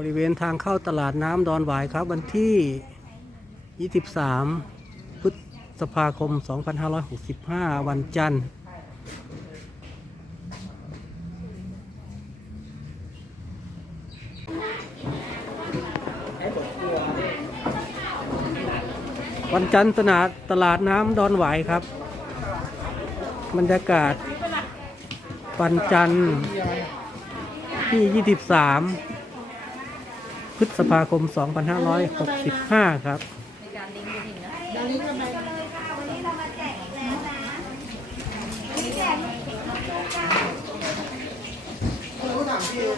บริเวณทางเข้าตลาดน้ำดอนหวายครับ วันที่ 23 พฤษภาคม 2565 วันจันทร์วันจันทร์ตลาดตลาดน้ำดอนหวายครับ บรรยากาศวันจันทร์ที่ 23 พฤษภาคม 2565 ครับ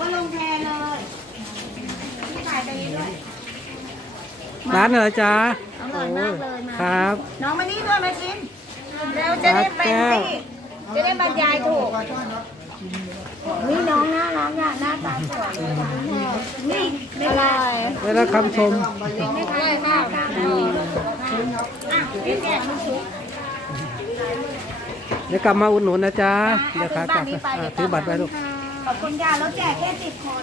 ก็ลงแพเลยพี่ถ่ายไปด้วยร้านอะไรจ๊ะอร่อยมากเลยมาครับ น้องมานี่ด้วยมาชิมเร็วจะได้เป็นแก้วที่จะได้บรรยายถูกนี่น้องน่ารักอะหน้าตาสวยนี่ อร่อยได้รับคำชมเดี๋ยวกลับมาอุดหนุนนะจ๊ะเดี๋ยวขากลับถือบัตรไปลูกขอบคุณค่ะแล้วแจกแค่สิบคน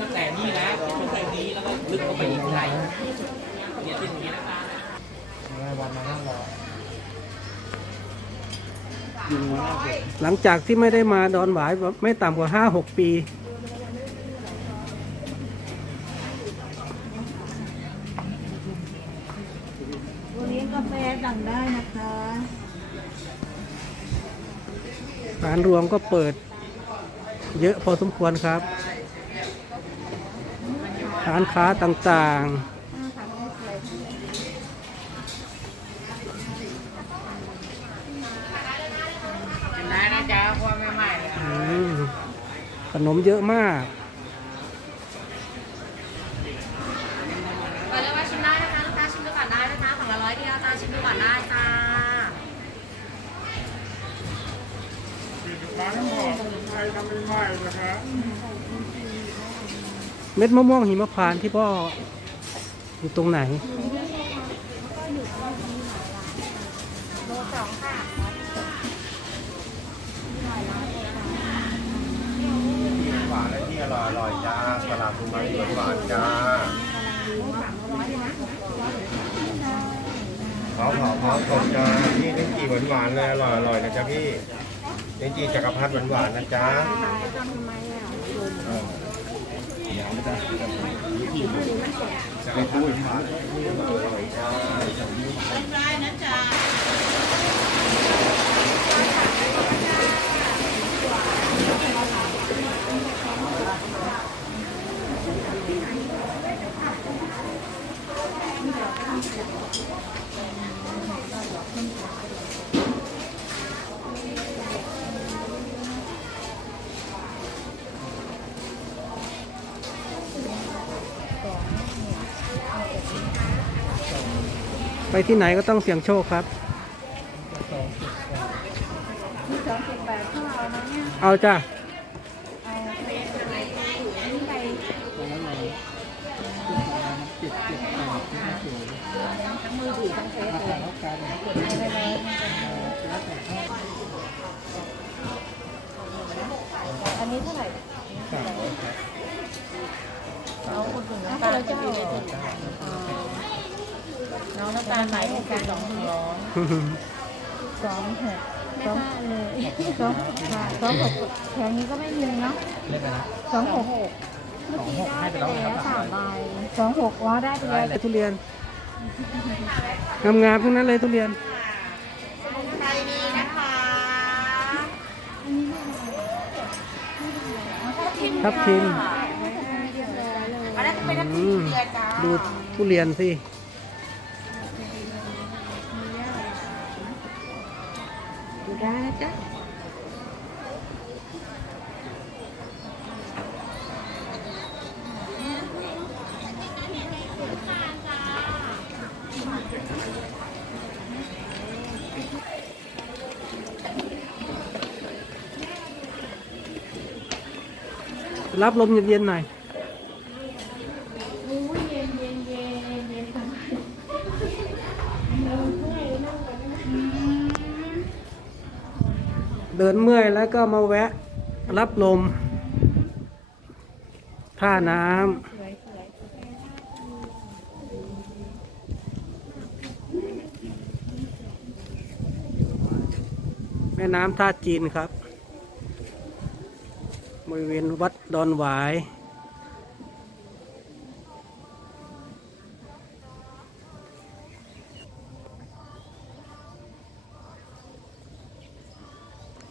ตั้งแต่นี่นะช่วงแถวนี้แล้วก็ลึกเข้าไปอีกไกลเนี่ยเส้นนี้นะ หลังจากที่ไม่ได้มาดอนหวายไม่ต่ำกว่า5-6ปี วันนี้กาแฟสั่งได้นะคะร้านรวมก็เปิด เยอะพอสมควรครับ ร้านค้าต่างๆ กินได้นะจ๊ะเพราะว่าไม่ไหม้เลย อืม ขนมเยอะมากมาเรียกว่าชิมได้นะคะลูกค้าชิมดูก่อนได้นะคะของละร้อยเดียวจ้าชิมดูก่อนได้จ้าเม็ดมะม่วงหิมพานต์ที่พ่ออยู่ตรงไหนห ลอร่อยอร่อยจ้าสลัดปูม้าที่หวานจ้าขอขอขอสดจ้านี่ลิ้นจี่หวานเลยอร่อยอร่อยนะจ๊ะพี่ลิ้นจีจักรพรรดิหวานๆนนะจ๊ะจะให้พูดหวานอร่อยจ้า ไปที่ไหนก็ต้องเสี่ยงโชคครับเอาจ้ะอันนี้เท่าไหร่เอาคนถึงน้ำตาลจะมีน้องน้ำ ตาลไหลโอกาสสองร้อยสองหกสองเลยสองค่ะสองหกแถวนี้ก็ไม่มีเนาะสองหกเมื่อกี้ได้ไปแล้วสามใบสองหกว่าได้ไปแล้วทุเรียนงามๆทั้งนั้นเลยทุเรียนใครดีนะคะทับทิมอันนั้นเป็นน้ำอืจิ้มเดือจ้าดูทุเรียนสิ ra đó chứ lắp lông nhân viên này. เดินเมื่อยแล้วก็มาแวะรับลม ท่าน้ำแม่น้ำท่าจีนครับ บริเวณวัดดอนหวาย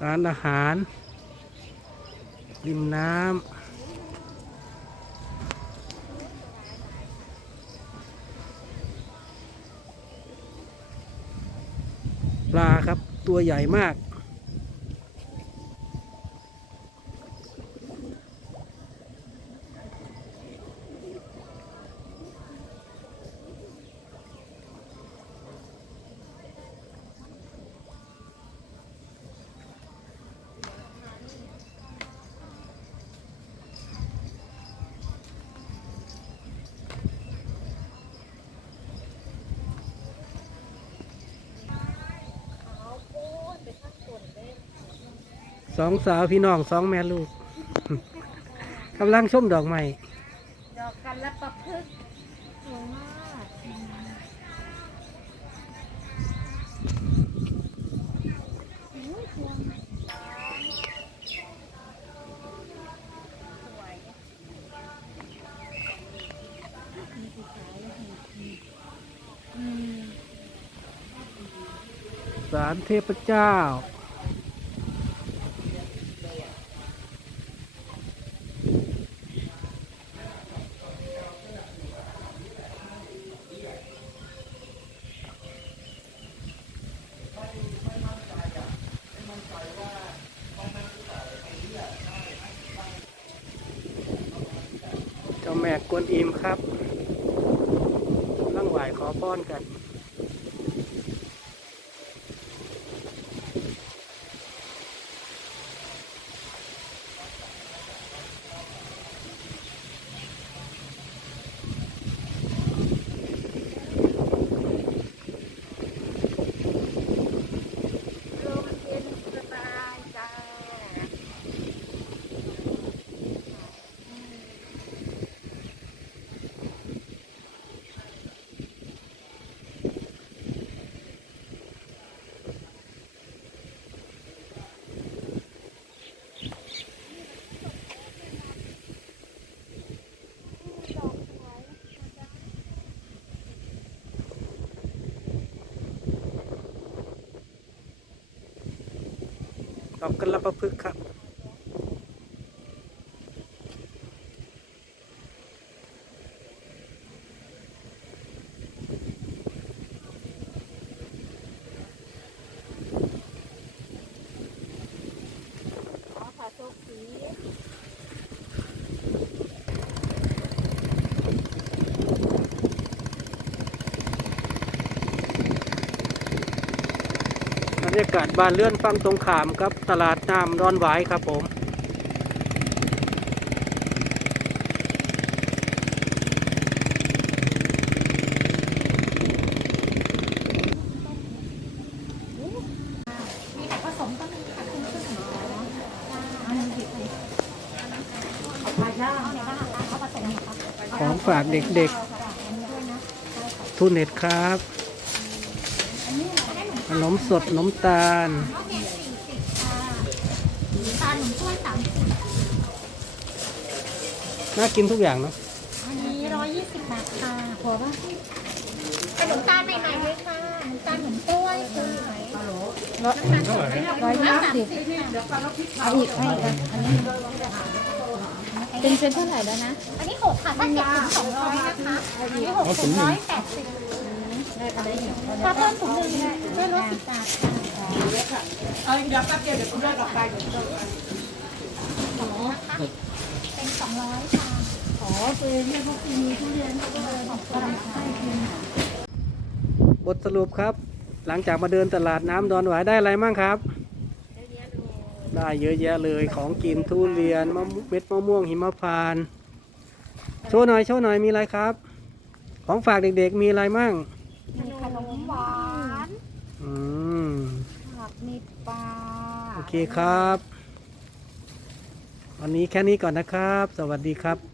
ร้านอาหาร ริมน้ำปลาครับตัวใหญ่มาก สองสาวพี่น้องสองแม่ลูกกำลังชมดอกไม้ดอกกันและประพฤกษ์สวยมากสารเทพเจ้า แม่กวนอิมครับร่างไหวขอป้อนกัน ดอกกระประพฤกษ์ครับ ขอผ่าโชคสี บ รรยากาศบ้านเลื่อนฟังตรงขามครับตลาดน้ำดอนหวายครับผมมีแต่ผสมก็มีค่ะคุณผู้ชมอันนี้ผิดเลยเอาไปย่างเอาไหนบ้างคะเอาผสมเหรอคะของฝากเด็กอันนี้ด้วยนะๆทุนเน็ตครับ ขนมสดขนมตาลข้าวเหนียวสี่สิบค่ะตาลหนึ่งถ้วยสามสิบน่ากินทุกอย่างเนาะอันนี้ร้อยยี่สิบบาทค่ะพอป่ะขนมตาลใหม่ๆเลยค่ะขนมตาลหนึ่งถ้วยคือร้อยร้อยยี่สิบเอาอีกให้อีกอันนี้เป็นเป็นเท่าไหร่แล้วนะ อันนี้หกค่ะถ้าเจ็ดถึงสองร้อยนะคะ อันนี้หกถึงร้อยแปดสิบ ป้าเพิ่มถุงหนึ่งได้ลดสิบบาทเอาเดี๋ยวแป๊เดียวเดี๋ยวคุณเลิกกลับเดี๋ยวคุณเลิกลับไปเป็นสองร้อยค่ะอ๋อเป็นแม่พวกคุณมีทุเรียนเลยของตลาดใต้เพียงบทสรุปครับ หลังจากมาเดินตลาดน้ำดอนหวายได้อะไรมั่งครับ ได้เยอะแยะเลยของกินทุเรียนมะเม็ดมะม่วงหิมพานต์โชว์หน่อยโชว์หน่อยมีอะไรครับ ของฝากเด็กๆมีอะไรมั่ง หวานอืมผักมีปลาโอเคครับ วันนี้แค่นี้ก่อนนะครับ สวัสดีครับ